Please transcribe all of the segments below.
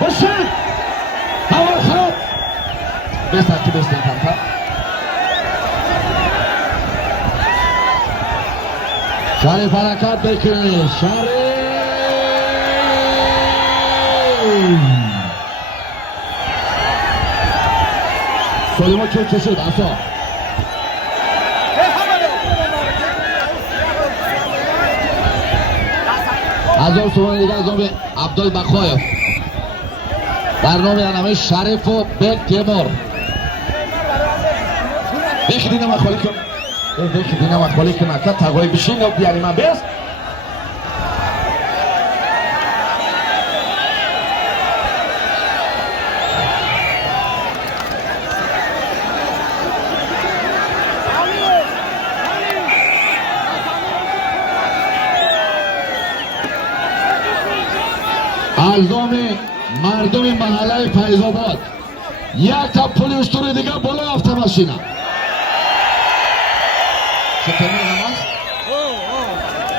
باشید هوا خط بستر که بستر کمتر شریف حرکت بکنه شریف سلیمان چه شد اصلا هزار تومان دیگه از نام عبدالبقایف در نام نامه شریف و بک تیمور بخی دینم اخوالی کن بخی دینم اخوالی کن اکا تقوی بشین و بیاری من بیست از نام مردم محله فیض‌آباد یک تا پل اشتر دیگه بالا автомашина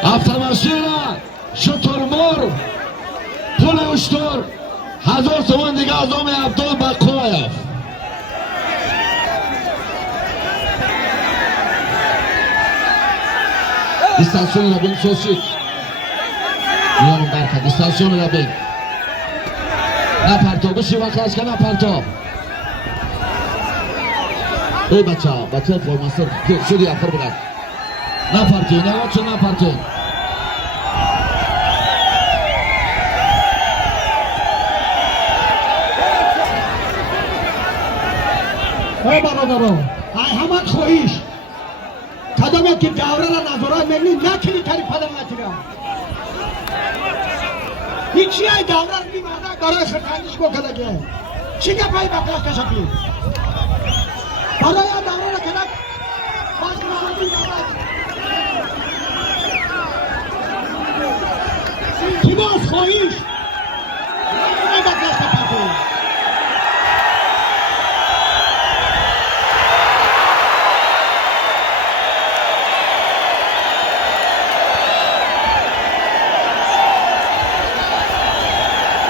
автомашина شترمرغ پل اشتر 1000 تومان دیگه از نام عبدالبقایف دیستانسیون را بین سوسید میانم برکت دیستانسیون را بین نپرتاب بشی وقت از که نپرتاب ای بچه فرماستر شدی افر بگرد نپرتین نگاه چه نپرتین ای بابا همه خواهیش قدمت که دوره را نظره میگنی نکنی تری پدر نتیرم هیچی های دوره را بیمانه برای خرطنگیش بکنه که چی که پای بقیه کشکی برای دوره را کنک باز کنه دوره تیماز خواهیش